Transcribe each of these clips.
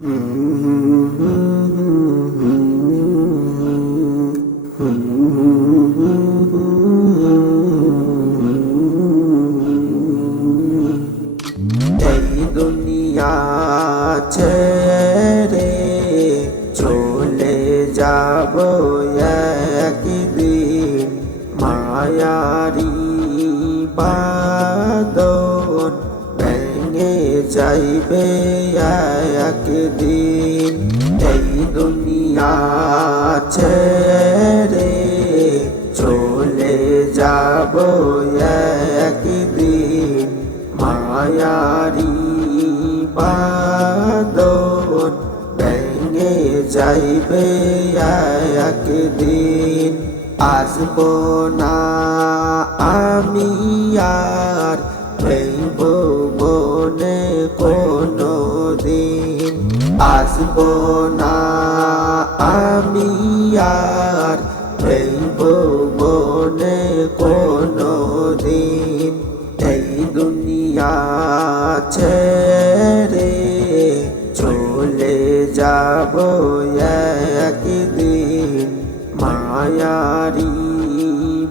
দুনিয়া ছেড়ে চলে যাব একদিন, মায়ারি বাঁধন ভেঙে যাইবে একদিন। এই দুনিয়া ছেড়ে চলে যাব একদিন, মায়ারি বাঁধন ভেঙে যাইবে একদিন। আসব না আমি আর এই ভুবনে কোনো দিন, আসব না আমি আর এই ভুবনে কোনো দিন। এই দুনিয়া ছেড়ে চলে যাব একদিন, মায়ারি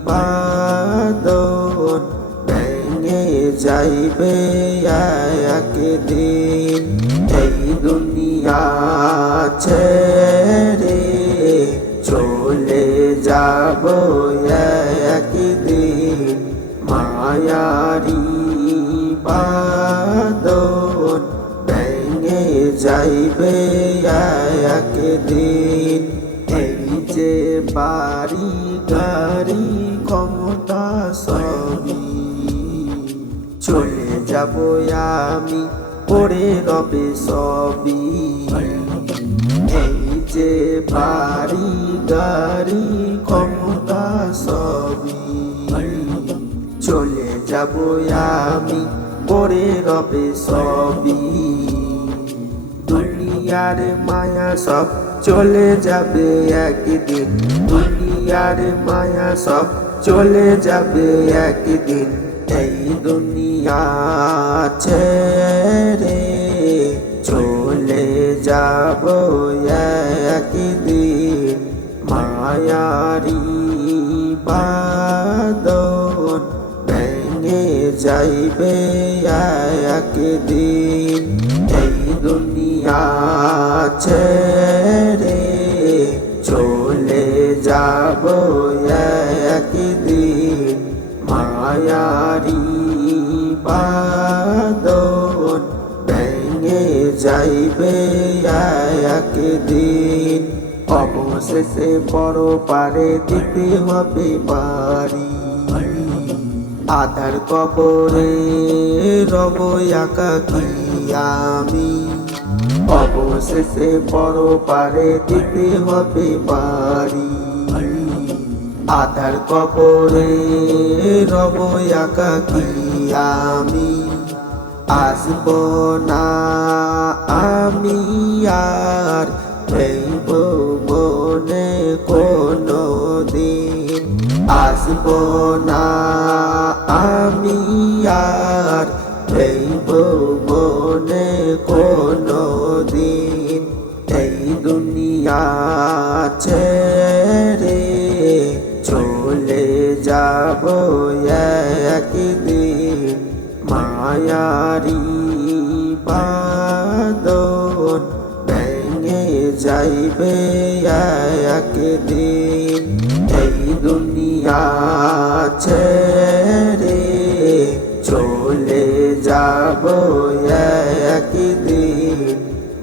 বাঁধন ভেঙে যাইবে একদিন। এই দুনিয়া ছেড়ে চলে যাব একদিন, মায়ারি বাঁধন ভেঙে যাইবে একদিন। এই যে বাড়ি গাড়ি ক্ষমতা সবই চলে যাব আমি, পড়ে রবে সবই। এই যে বাড়ি গাড়ি ক্ষমতা সবই চলে যাব আমি, পড়ে রবে সবই। দুনিয়ার মায়া সব চলে যাবে একদিন, দুনিয়ার মায়া সব চলে যাবে একদিন। এই দুনিয়া ছেড়ে চলে যাব একদিন, মায়ারি বাঁধন ভেঙে যাইবে একদিন। এই দুনিয়া ছেড়ে চলে যাব একদিন, মায়ারি বাঁধন ভেঙে যাইবে একদিন। অবশেষে বড় পারে দিতে হবে বাড়ি, আধার কবরে রব একাকী আমি। অবশেষে বড় পারে দিতে হবে বাড়ি, আধার কবরে রব একাকী আমি। আসব না আমি আর এই ভুবনে কোনো দিন, আসব না আমি আর এই ভুবনে কোনো দিন। এই দুনিয়া ছেড়ে চলে যাব একদিন, মায়ারি বাঁধন ভেঙে যাইবে একদিন। এই দুনিয়া ছেড়ে চলে যাব একদিন,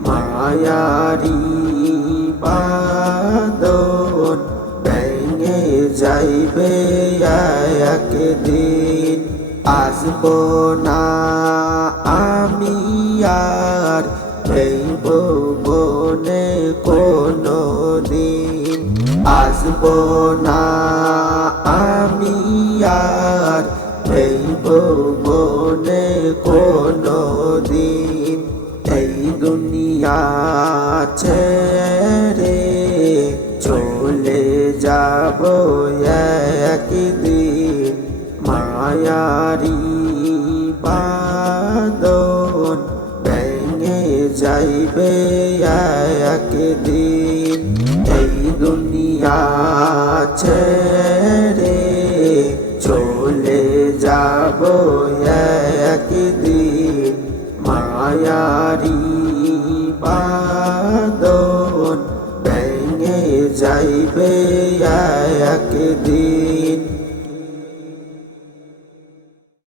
মায়ারি বাঁধন ভেঙে যাইবে একদিন। আসব না আমি আর এই ভুবনে কোনো দিন, আসব না আমি আর এই ভুবনে কোনো দিন। এই দুনিয়া ছেড়ে চলে যাব একদিন, মায়ারি বাঁধন ভেঙে যাইবে একদিন এই দুনিয়া ছেড়ে চলে যাব একদিন মায়ারি বাঁধন ভেঙে যাইবে একদিন